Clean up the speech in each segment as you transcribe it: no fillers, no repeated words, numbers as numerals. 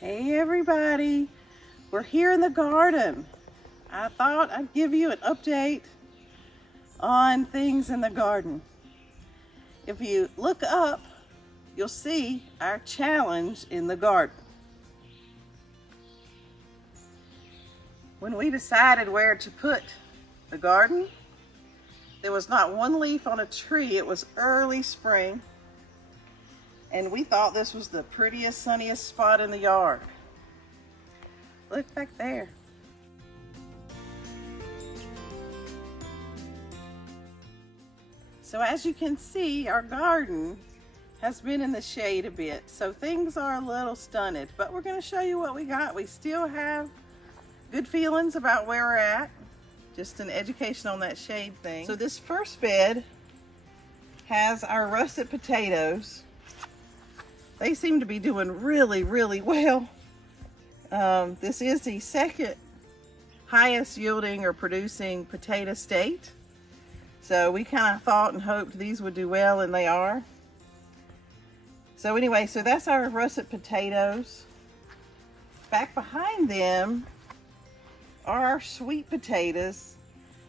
Hey everybody, we're here in the garden. I thought I'd give you an update on things in the garden. If you look up, you'll see our challenge in the garden. When we decided where to put the garden, there was not one leaf on a tree. It was early spring. And we thought this was the prettiest, sunniest spot in the yard. Look back there. So as you can see, our garden has been in the shade a bit. So things are a little stunted, but we're gonna show you what we got. We still have good feelings about where we're at. Just an education on that shade thing. So this first bed has our russet potatoes. They seem to be doing really, really well. This is the second highest yielding or producing potato state. So we kind of thought and hoped these would do well, and they are. So anyway, so that's our russet potatoes. Back behind them are our sweet potatoes.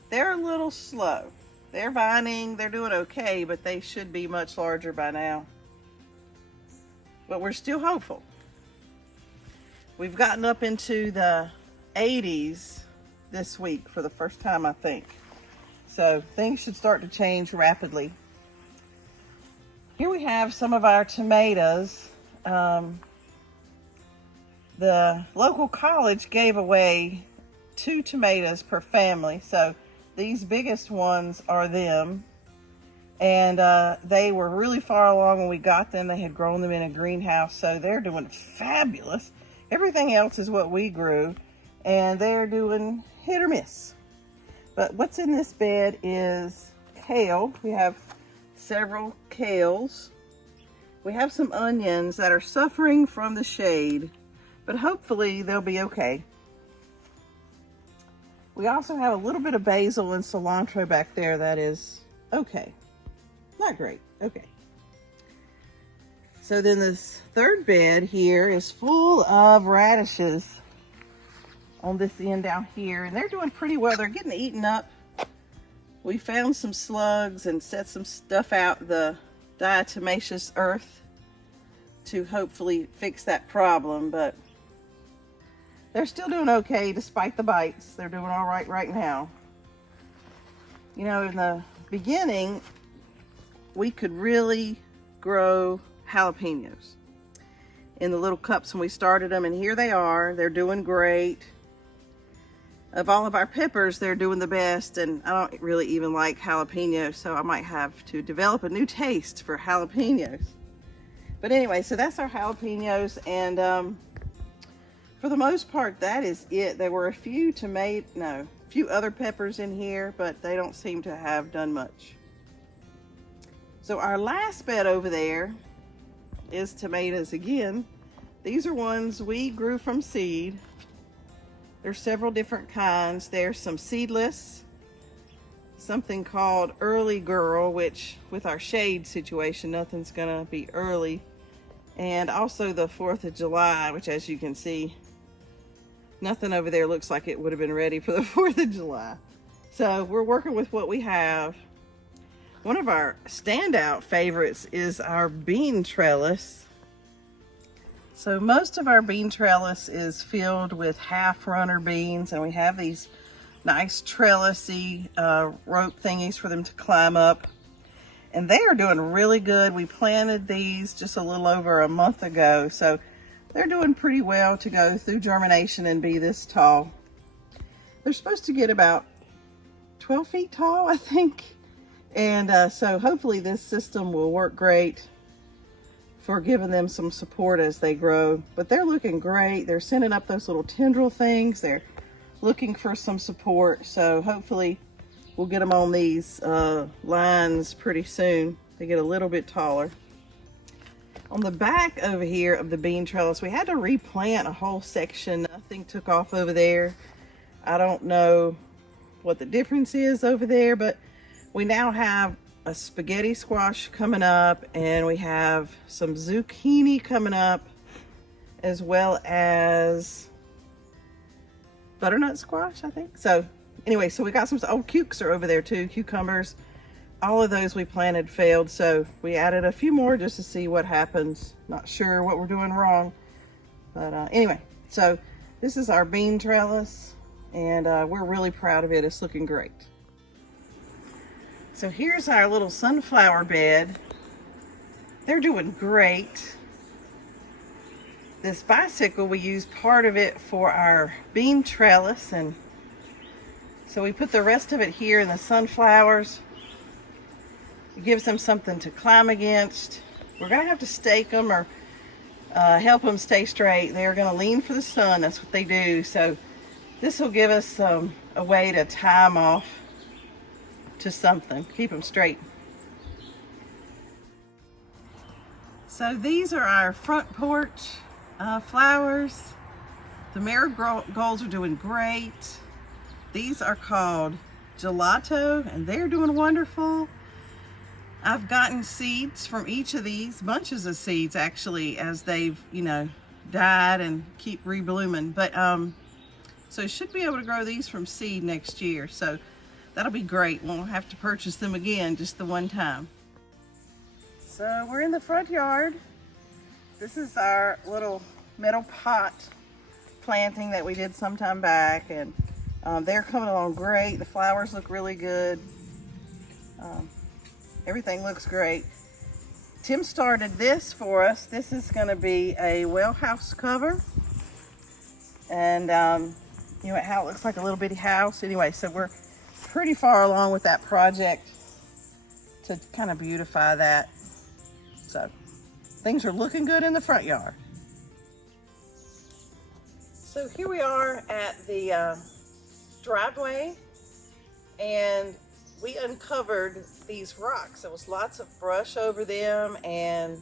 They're a little slow. They're vining, they're doing okay, but they should be much larger by now. But we're still hopeful. We've gotten up into the 80s this week for the first time, I think. So things should start to change rapidly. Here we have some of our tomatoes. The local college gave away 2 tomatoes per family. So these biggest ones are them. And they were really far along when we got them. They had grown them in a greenhouse, so they're doing fabulous. Everything else is what we grew, and they're doing hit or miss. But what's in this bed is kale. We have several kales. We have some onions that are suffering from the shade, but hopefully they'll be okay. We also have a little bit of basil and cilantro back there that is okay. Not great, okay. So then this third bed here is full of radishes on this end down here, and they're doing pretty well. They're getting eaten up. We found some slugs and set some stuff out the diatomaceous earth to hopefully fix that problem, but they're still doing okay despite the bites. They're doing all right right now. You know, in the beginning, we could really grow jalapenos in the little cups when we started them, and here they are. They're doing great. Of all of our peppers, they're doing the best, and I don't really even like jalapenos, so I might have to develop a new taste for jalapenos. But anyway, so that's our jalapenos, and for the most part, that is it. There were a few few other peppers in here, but they don't seem to have done much. So our last bed over there is tomatoes again. These are ones we grew from seed. There's several different kinds. There's some seedless, something called Early Girl, which with our shade situation, nothing's gonna be early. And also the 4th of July, which as you can see, nothing over there looks like it would have been ready for the 4th of July. So we're working with what we have. One of our standout favorites is our bean trellis. So most of our bean trellis is filled with half runner beans, and we have these nice trellisy rope thingies for them to climb up. And they are doing really good. We planted these just a little over a month ago, so they're doing pretty well to go through germination and be this tall. They're supposed to get about 12 feet tall, I think. And so hopefully this system will work great for giving them some support as they grow. But they're looking great. They're sending up those little tendril things. They're looking for some support. So hopefully we'll get them on these lines pretty soon. They get a little bit taller. On the back over here of the bean trellis, we had to replant a whole section. Nothing took off over there. I don't know what the difference is over there, but we now have a spaghetti squash coming up, and we have some zucchini coming up. as well as butternut squash, I think. So anyway, so we got some old cukes are over there too, cucumbers. All of those we planted failed, so we added a few more just to see what happens. Not sure what we're doing wrong, but anyway, so this is our bean trellis, and we're really proud of it. It's looking great. So here's our little sunflower bed. They're doing great. This bicycle, we use part of it for our bean trellis, and so we put the rest of it here in the sunflowers. It gives them something to climb against. We're gonna have to stake them or help them stay straight. They're gonna lean for the sun, that's what they do. So this will give us a way to tie them off to something, keep them straight. So these are our front porch flowers. The marigolds are doing great. These are called gelato, and they're doing wonderful. I've gotten seeds from each of these, bunches of seeds actually, as they've, died and keep reblooming. But so you should be able to grow these from seed next year. So that'll be great. Won't have to purchase them again, just the one time. So we're in the front yard. This is our little metal pot planting that we did some time back, and they're coming along great. The flowers look really good. Everything looks great. Tim started this for us. This is going to be a well house cover, and how it looks like a little bitty house. Anyway, so we're pretty far along with that project to kind of beautify that. So things are looking good in the front yard. So here we are at the driveway, and we uncovered these rocks. There was lots of brush over them and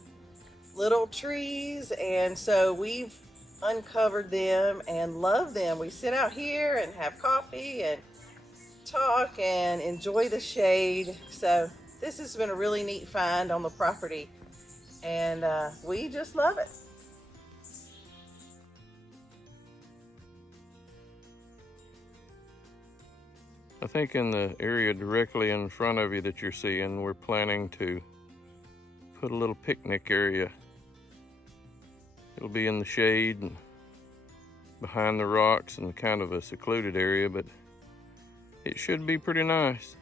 little trees, and so we've uncovered them and love them. We sit out here and have coffee and talk and enjoy the shade. So this has been a really neat find on the property, and we just love it. I think in the area directly in front of you that you're seeing, we're planning to put a little picnic area. It'll be in the shade and behind the rocks and kind of a secluded area, but it should be pretty nice.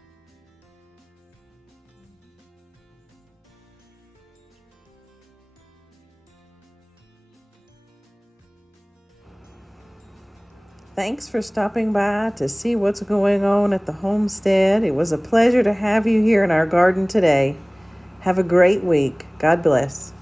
Thanks for stopping by to see what's going on at the homestead. It was a pleasure to have you here in our garden today. Have a great week. God bless.